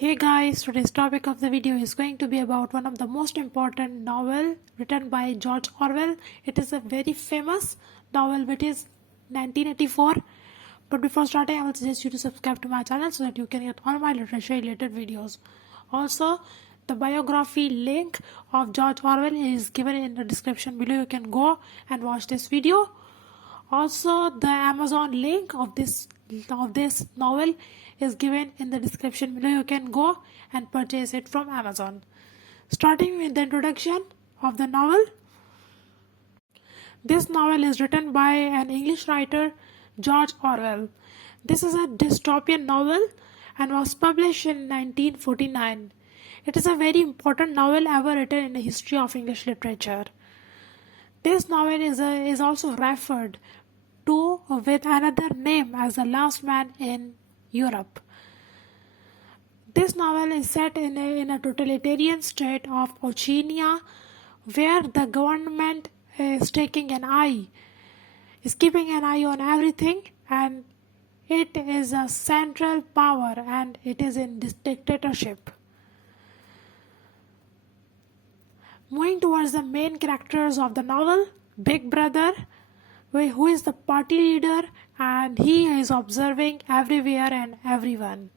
Hey guys, today's topic of the video is going to be about one of the most important novel written by George Orwell. It is a very famous novel which is 1984. But before starting, I will suggest you to subscribe to my channel so that you can get all my literature related videos. Also, the biography link of George Orwell is given in the description below. You can go and watch this video. Also, the Amazon link of this novel is given in the description below. You can go and purchase it from Amazon. Starting with the introduction of the novel. This novel is written by an English writer, George Orwell. This is a dystopian novel and was published in 1949. It is a very important novel ever written in the history of English literature. This novel is also referred to with another name as The Last Man in Europe. This novel is set in a totalitarian state of Oceania, where the government is keeping an eye on everything, and it is a central power and it is in this dictatorship. Moving towards the main characters of the novel, Big Brother, who is the party leader, and he is observing everywhere and everyone.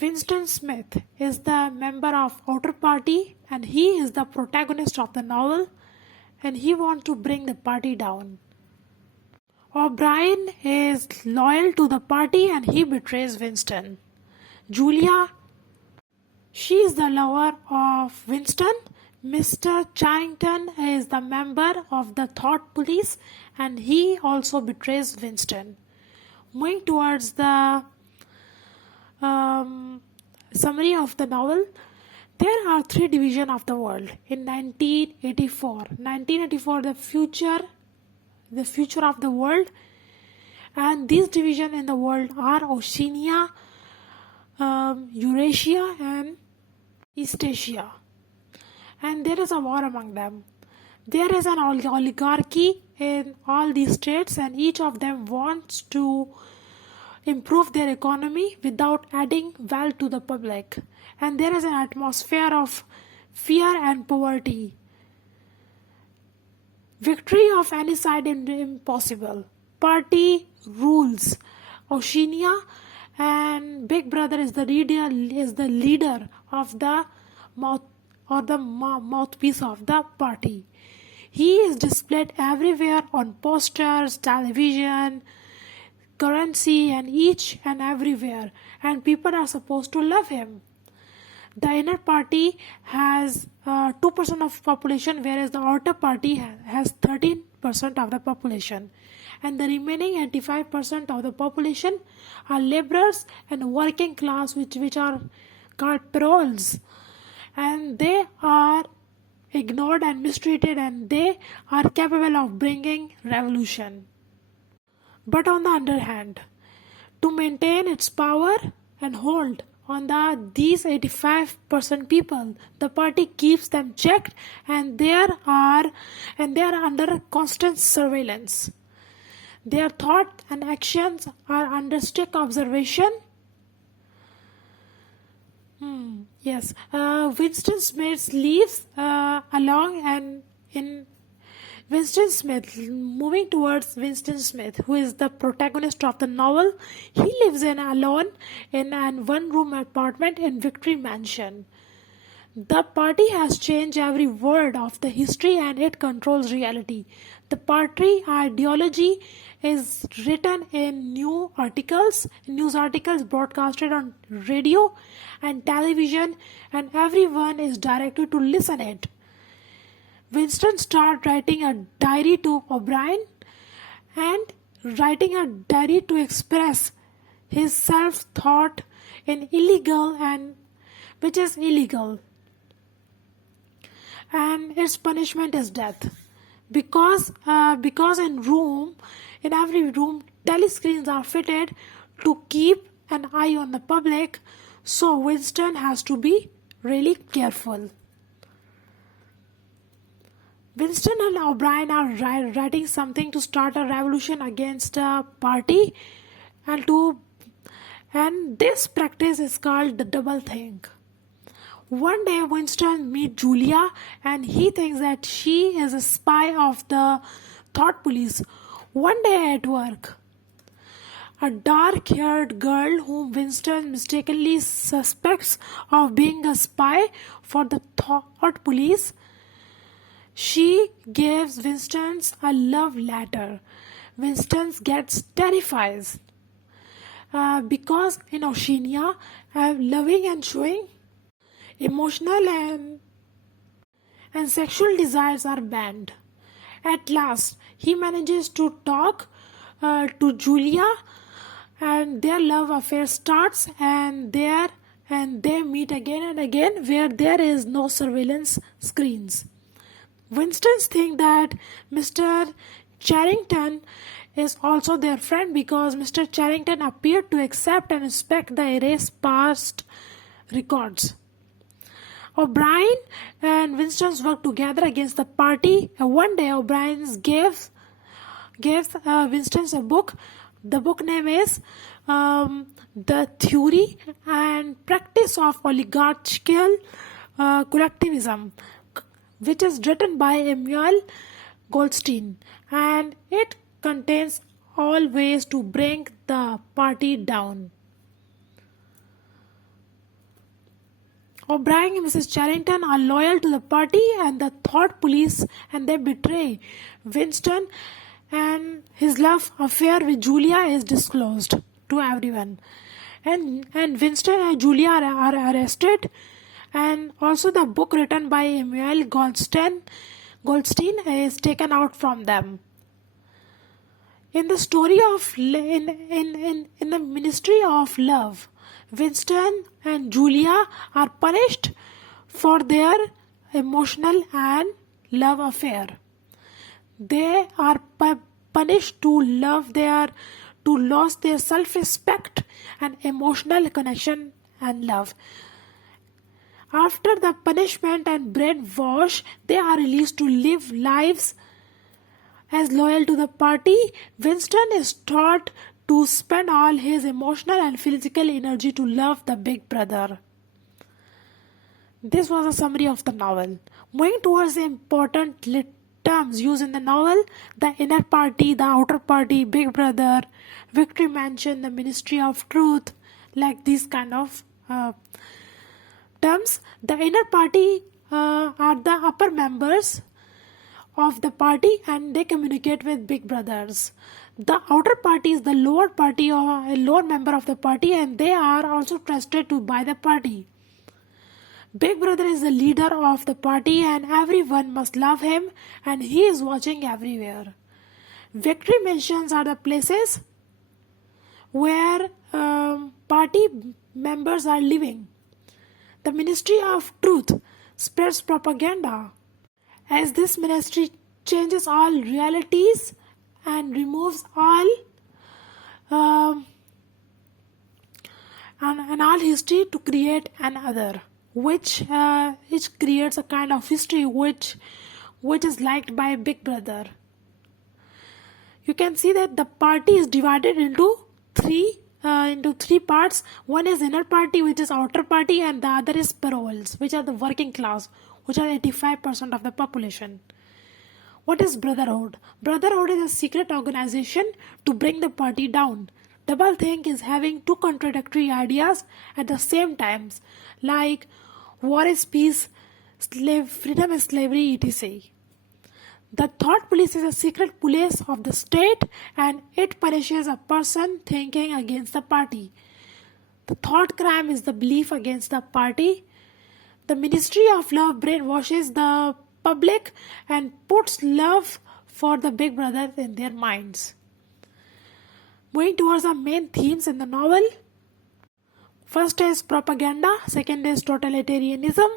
Winston Smith is the member of Outer Party, and he is the protagonist of the novel, and he wants to bring the party down. O'Brien is loyal to the party and he betrays Winston. Julia, she is the lover of Winston. Mr. Charrington is the member of the Thought Police and he also betrays Winston. Moving towards the summary of the novel, there are three divisions of the world in 1984. The future of the world, and these divisions in the world are Oceania, Eurasia and East Asia, and there is a war among them. There is an oligarchy in all these states, and each of them wants to improve their economy without adding wealth to the public, and there is an atmosphere of fear and poverty. Victory of any side is impossible. Party rules Oceania, and Big Brother is the leader of the mouthpiece of the party. He is displayed everywhere on posters, television, currency, and each and everywhere, and people are supposed to love him. The inner party has 2% of population, whereas the outer party has 13% of the population, and the remaining 85% of the population are laborers and working class, which are called proles, and they are ignored and mistreated, and they are capable of bringing revolution. But on the other hand, to maintain its power and hold on these 85% people, the party keeps them checked, and they are under constant surveillance. Their thoughts and actions are under strict observation. Yes, Winston Smith lives along and in Winston Smith, moving towards Winston Smith, who is the protagonist of the novel, he lives alone in an one-room apartment in Victory Mansion. The party has changed every word of the history and it controls reality. The party ideology is written in news articles broadcasted on radio and television, and everyone is directed to listen it. Winston started writing a diary to O'Brien and writing a diary to express his self-thought in which is illegal. And its punishment is death. Because in every room, telescreens are fitted to keep an eye on the public, so Winston has to be really careful. Winston and O'Brien are writing something to start a revolution against a party and And this practice is called the doublethink. One day, Winston meets Julia and he thinks that she is a spy of the thought police. One day at work, a dark haired girl whom Winston mistakenly suspects of being a spy for the thought police, she gives Winston a love letter. Winston gets terrified because in Oceania, loving and showing emotional and sexual desires are banned. At last, he manages to talk to Julia, and their love affair starts, and they meet again and again where there is no surveillance screens. Winston's think that Mr. Charrington is also their friend because Mr. Charrington appeared to accept and respect the erased past records. O'Brien and Winston's work together against the party, and one day O'Brien gives Winston a book. The book name is The Theory and Practice of Oligarchical Collectivism, which is written by Emmanuel Goldstein, and it contains all ways to bring the party down. O'Brien and Mrs. Charrington are loyal to the party and the thought police, and they betray Winston, and his love affair with Julia is disclosed to everyone. And Winston and Julia are arrested, and also the book written by Emmanuel Goldstein is taken out from them. In the story of in the Ministry of Love, Winston and Julia are punished for their emotional and love affair. They are punished to lose their self-respect and emotional connection and love. After the punishment and brainwash, they are released to live lives as loyal to the party. Winston is taught to spend all his emotional and physical energy to love the big brother. This was a summary of the novel. Moving towards the important terms used in the novel, the inner party, the outer party, big brother, victory mansion, the ministry of truth, like these kind of terms. The inner party are the upper members of the party, and they communicate with big brothers. The outer party is the lower party or a lower member of the party, and they are also trusted to by the party. Big brother is the leader of the party, and everyone must love him, and he is watching everywhere. Victory mansions are the places where party members are living. The ministry of truth spreads propaganda, as this ministry changes all realities and removes all and all history to create another, which creates a kind of history which is liked by Big Brother. You can see that the party is divided into three parts. One is inner party, which is outer party, and the other is paroles, which are the working class, which are 85% of the population. What is Brotherhood? Brotherhood is a secret organization to bring the party down. Doublethink is having two contradictory ideas at the same time, like war is peace, freedom is slavery, etc. The thought police is a secret police of the state, and it punishes a person thinking against the party. The thought crime is the belief against the party. The Ministry of Love brainwashes the public and puts love for the big brother in their minds. Moving towards the main themes in the novel. First is propaganda, second is totalitarianism,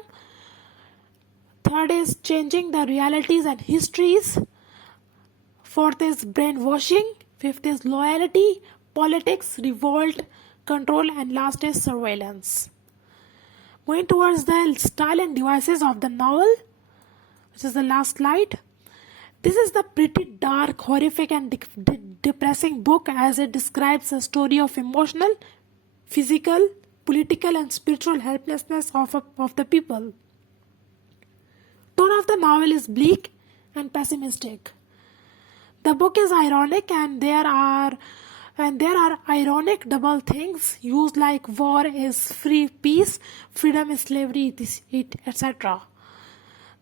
third is changing the realities and histories, fourth is brainwashing, fifth is loyalty, politics, revolt, control, and last is surveillance. Moving towards the style and devices of the novel, which is the last slide. This is the pretty dark, horrific, and depressing book, as it describes a story of emotional physical, political, and spiritual helplessness of the people. Tone of the novel is bleak and pessimistic. The book is ironic and there are ironic double things used like war is free peace, freedom is slavery, etc.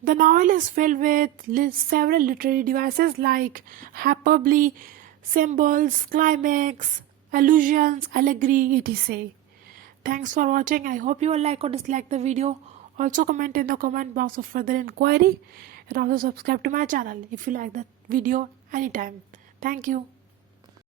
The novel is filled with several literary devices like hyperbole, symbols, climax, allusions, allegory, etc. Thanks for watching. I hope you will like or dislike the video. Also comment in the comment box of further inquiry and also subscribe to my channel if you like the video anytime. Thank you.